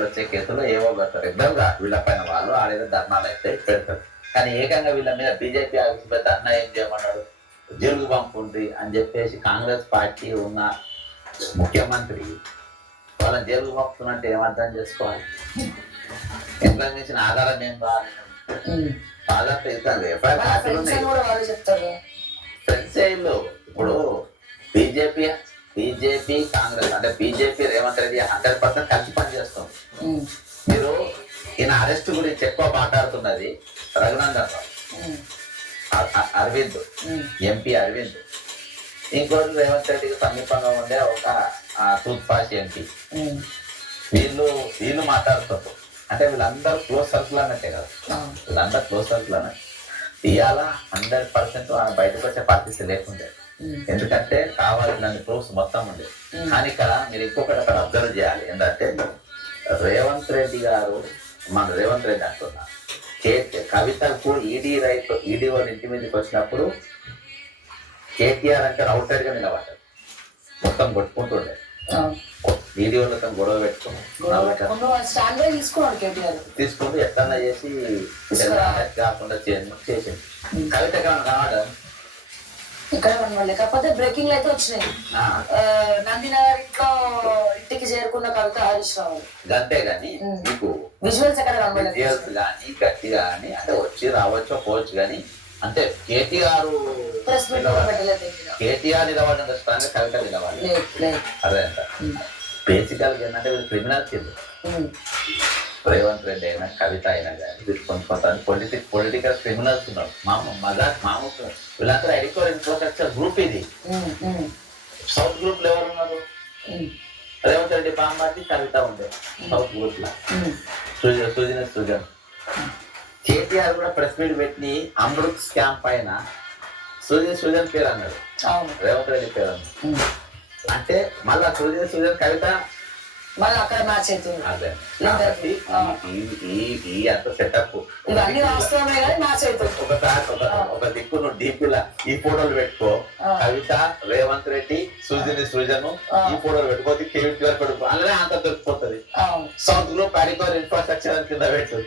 వచ్చే కేసులో ఏవో పెడతారు ఇద్దరుగా వీళ్ళ పైన వాళ్ళు ఆడేదో ధర్నాలు అయితే పెడతారు. కానీ ఏకంగా వీళ్ళ మీద బీజేపీ ఆఫీస్ పెద్ద అన్న ఏం చేయమన్నాడు, జైలుకు పంపుండ్రి అని చెప్పేసి కాంగ్రెస్ పార్టీ ఉన్న ముఖ్యమంత్రి వాళ్ళని జైలుకు పంపుతున్నట్టు ఏమర్థం చేసుకోవాలి? ఎంతో మించిన ఆధారం ఏం కావాలి? ఆధార్ ఇస్తాను ఫ్రెండ్స్ ఇల్లు. ఇప్పుడు బీజేపీ కాంగ్రెస్ అంటే బీజేపీ రేవంత్ రెడ్డి 100% కలిసి పనిచేస్తుంది. మీరు ఈయన అరెస్ట్ గురించి ఎక్కువ మాట్లాడుతున్నది రఘునందన్ రావు, అరవింద్ ఎంపీ అరవింద్, ఇంకోటి రేవంత్ రెడ్డికి సమీపంగా ఉండే ఒక తూత్పాష్ ఎంపీ. వీళ్ళు మాట్లాడుతారు అంటే వీళ్ళందరూ క్లోజ్ సర్కిల్ అన్నట్టే కదా, వీళ్ళందరూ క్లోజ్ సర్కిల్ అన్నట్టు. ఇవాళ 100% బయటకు వచ్చే పరిస్థితి లేకుండే, ఎందుకంటే కావాల్సిన ప్రూఫ్స్ మొత్తం ఉండే. కానీ ఇక్కడ మీరు ఇంకొకటి అక్కడ అబ్జర్వ్ చేయాలి ఏంటంటే రేవంత్ రెడ్డి గారు, మన రేవంత్ రెడ్డి అంటున్నా కవితకు ఈడీ వాళ్ళ ఇంటి మీదకి వచ్చినప్పుడు కేటీఆర్ అంటే రౌటెడ్ గా నిలబడ్డారు, మొత్తం కొట్టుకుంటుండే. ఈడీ వాళ్ళతో గొడవ తీసుకుంటూ ఎట్లన్నా చేసి కాకుండా చేసింది. కవిత కావడం ఇక్కడ లేకపోతే బ్రేకింగ్ అయితే వచ్చినాయి. నందినగర్ ఇంటికి చేరుకున్న కవిత హరీష్ రావు అంతే గాని మీకు విజువల్స్ ఎక్కడ విజువల్స్ గానీ గట్టి గానీ అంటే వచ్చి రావచ్చు పోవచ్చు గానీ అంటే కేటీఆర్ నిలబడి స్ట్రాంగ్ కవిత నిలబడి అదే అంట. బేసికల్ గా ఏంటంటే వీళ్ళు క్రిమినల్స్ ఇల్లు, రేవంత్ రెడ్డి అయినా కవిత అయినా కానీ వీళ్ళు కొంత పొలిటికల్ క్రిమినల్స్ ఉన్నారు. మామూలు వీళ్ళందరూ ఎడికోర్ ఇన్ఫ్రాస్ట్రక్చర్ గ్రూప్ ఇది. సౌత్ గ్రూప్ లో ఎవరు ఉన్నారు? రేవంత్ రెడ్డి బామ్మాటి కవిత ఉండే సౌత్ గ్రూప్ లో సుజన్. కేటీఆర్ కూడా ప్రెస్ మీట్ పెట్టి అమృత్ స్కామ్ పైన సుజన్ పేరు అన్నాడు, రేవంత్ రెడ్డి పేరు అన్నాడు. అంటే మళ్ళా సుజన్ కవిత మళ్ళీ అక్కడ మ్యాచ్ అవుతుంది. అదే కాబట్టి ఈ అంత సెటప్ ఇవన్నీ వాస్తవమే కానీ మ్యాచ్ అవుతుంది. ఒక దిక్కు నువ్వు డీపీలా ఈ ఫోటోలు పెట్టుకో, కవిత రేవంత్ రెడ్డి సృజను ఈ ఫోటోలు పెట్టుకోతే కేటీఆర్ పెట్టుకో, అలానే అంత దొరికిపోతుంది. సౌత్ గ్రూప్ అడికోర్ ఇన్ఫ్రాస్ట్రక్చర్ కింద పెట్టు.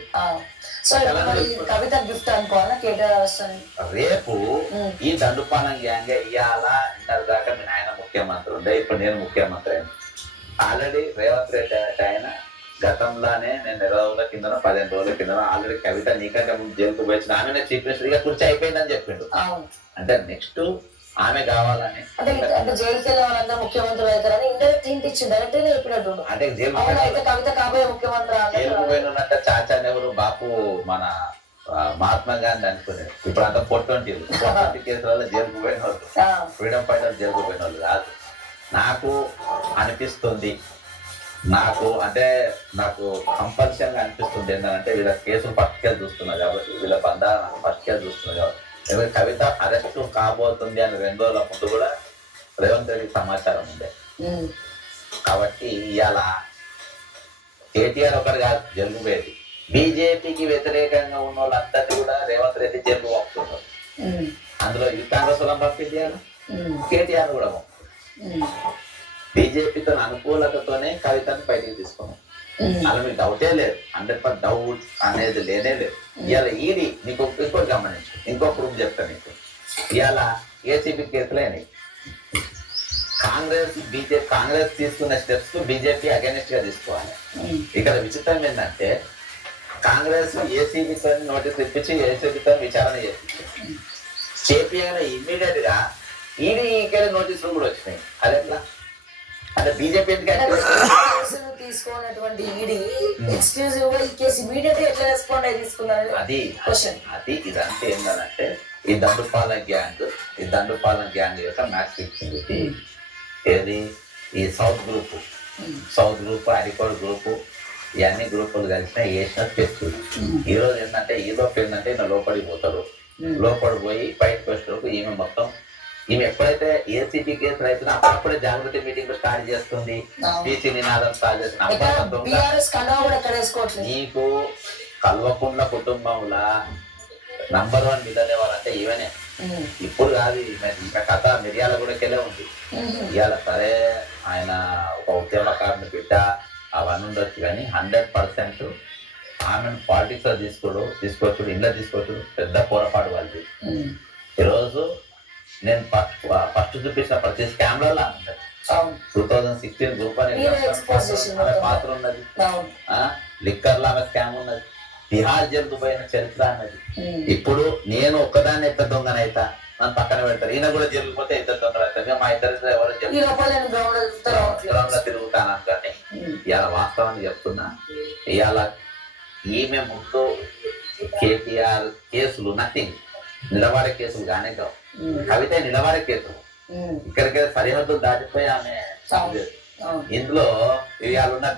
కవిత గిఫ్ట్ అనుకోవాలా కేటీఆర్ రేపు ఈ దండుపాలెం గ్యాంగ్ ఇవాళ ఇంటర్ దాకా మీ నాయన ముఖ్యమంత్రి ఉండే, ఇప్పుడు నేను ముఖ్యమంత్రి అయినా. ఆల్రెడీ రేవంత్ రెడ్డి ఆయన గతంలోనే నేను 20 రోజుల కింద 15 రోజుల కింద ఆల్రెడీ కవిత నీకంటే ముందు జైలుకు పోయించిన ఆమె చీఫ్ మినిస్టర్ గా కుర్చీ అయిపోయిందని చెప్పిండు. అంటే నెక్స్ట్ ఆమె కావాలని అంటే జైలుకి వెళ్ళే వాళ్ళందరూ ముఖ్యమంత్రులు అవుతారని ఇండైరెక్ట్ హింట్ ఇచ్చింది, డైరెక్ట్ చెప్పినట్టు. అంటే కవిత కాబోయే ముఖ్యమంత్రి జైలుకు పోయినట్ట చాచా నెహ్రూ బాపు మన మహాత్మా గాంధీ అనుకునేది. ఇప్పుడు అంతా 420 కేసులలో జైలుకు పోయిన వాళ్ళు, ఫ్రీడమ్ ఫైటర్ జైలుకు పోయిన వాళ్ళు కాదు. నాకు అనిపిస్తుంది, నాకు కంపల్సరీగా అనిపిస్తుంది ఏంటంటే వీళ్ళ కేసులు పట్టుకెళ్ళి చూస్తున్నారు కాబట్టి, వీళ్ళ బంధాలను పట్టుకెళ్ళి చూస్తున్నారు కాబట్టి. ఎందుకంటే కవిత అరెస్ట్ కాబోతుంది అని 2 రోజుల ముందు కూడా రేవంత్ రెడ్డి సమాచారం ఉండే. కాబట్టి ఇవాళ కేటీఆర్ ఒకరు కాదు జైలుకు పోయేది, బీజేపీకి వ్యతిరేకంగా ఉన్న వాళ్ళందరినీ కూడా రేవంత్ రెడ్డి జైలుకు పంపుతున్నారు. అందులో ఈ కాంగ్రెస్ వాళ్ళని పంపించారు, కేటీఆర్ కూడా పంపుతున్నారు. బీజేపీతో అనుకూలతతోనే కవితను బయటికి తీసుకున్నాం, అలా మీకు డౌటే లేదు. 100% డౌట్ అనేది లేనే లేదు. ఇవాళ ఈడీ నీకు ఇంకోటి గమనించు, ఇంకో ప్రూఫ్ చెప్తాను నీకు. ఇవాళ ఏసీబీ కేసులేని కాంగ్రెస్ తీసుకున్న స్టెప్స్ బీజేపీ అగైనెస్ట్ గా తీసుకోవాలి. ఇక్కడ విచిత్రం ఏంటంటే కాంగ్రెస్ ఏసీబీతో నోటీస్ ఇప్పించి ఏసీబీతో విచారణ చేపియగానే ఇమ్మీడియట్ గా ఈడీ నోటీసులు కూడా వచ్చినాయి. అది ఎట్లా అంటే బీజేపీ తీసుకోనటువంటి ఈడీ ఎక్స్క్లూజివ్ గా ఈ కేసు ఇమీడియట్ గా ఎట్లా రెస్పాండ్ అయ్యి తీసుకున్నారు? అది ఇదంతా ఏంటంటే ఈ దండుపాలెం గ్యాంగ్ యొక్క మ్యాచ్ ఫిక్సింగ్. ఏది ఈ సౌత్ గ్రూప్ అరికోడ్ గ్రూప్ ఇవన్నీ గ్రూపులు కలిసిన వేసిన స్టెప్స్. ఈ రోజు ఏంటంటే ఈయన లోపలికి పోతారు, లోపలికి పోయి బయటకు వచ్చేటప్పుడు ఈమె ఎప్పుడైతే ఏసీబీ కేసులు అవుతుందో అప్పుడే జాగృతి మీటింగ్ స్టార్ట్ చేస్తుంది, బీసీ నినాదం స్టార్ట్ చేస్తుంది. నీకు కల్వకుంట్ల కుటుంబంలో నంబర్ 1 విధులు ఎవరంటే ఈవెనే. ఇప్పుడు కాదు, ఈమె కథ మిర్యాల కూడా ఉంది. ఇవాళ సరే ఆయన ఒక ఉద్యమకారుని బిడ్డ, అవన్నీ ఉండొచ్చు కానీ 100% ఆమెను పాలిటిక్స్ లో తీసుకోవచ్చు ఇంట్లో తీసుకోవచ్చు పెద్ద పొరపాటు వాళ్ళది. ఈరోజు నేను ఫస్ట్ చూపించిన ప్రతి స్కామ్లలో ఉంటుంది. 2016 గ్రూప్ అని ఆమె పాత్ర ఉన్నది, లిక్కర్ లాగా స్కామ్ ఉన్నది, తిహార్ జైలుకు పోయిన చరిత్ర అన్నది. ఇప్పుడు నేను ఒక్కదాన్ని ఎక్కడ దొంగనైతా నన్ను పక్కన పెడతారు, ఈయన కూడా జైలుకు పోతే ఇద్దరు దొంగలు అవుతారు, మా ఇద్దరు ఎవరు తిరుగుతాను అనుకోండి. ఇవాళ వాస్తవాన్ని చెప్తున్నా, ఇవాళ ఈమె ముందు కేటీఆర్ కేసులు నథింగ్, నిలబడే కేసులు కానీ కావు. కవిత నిలబడే కేసులు, ఇక్కడికి సరిహద్దులు దాటిపోయి ఆమె ఇందులో ఇవాళ ఉన్న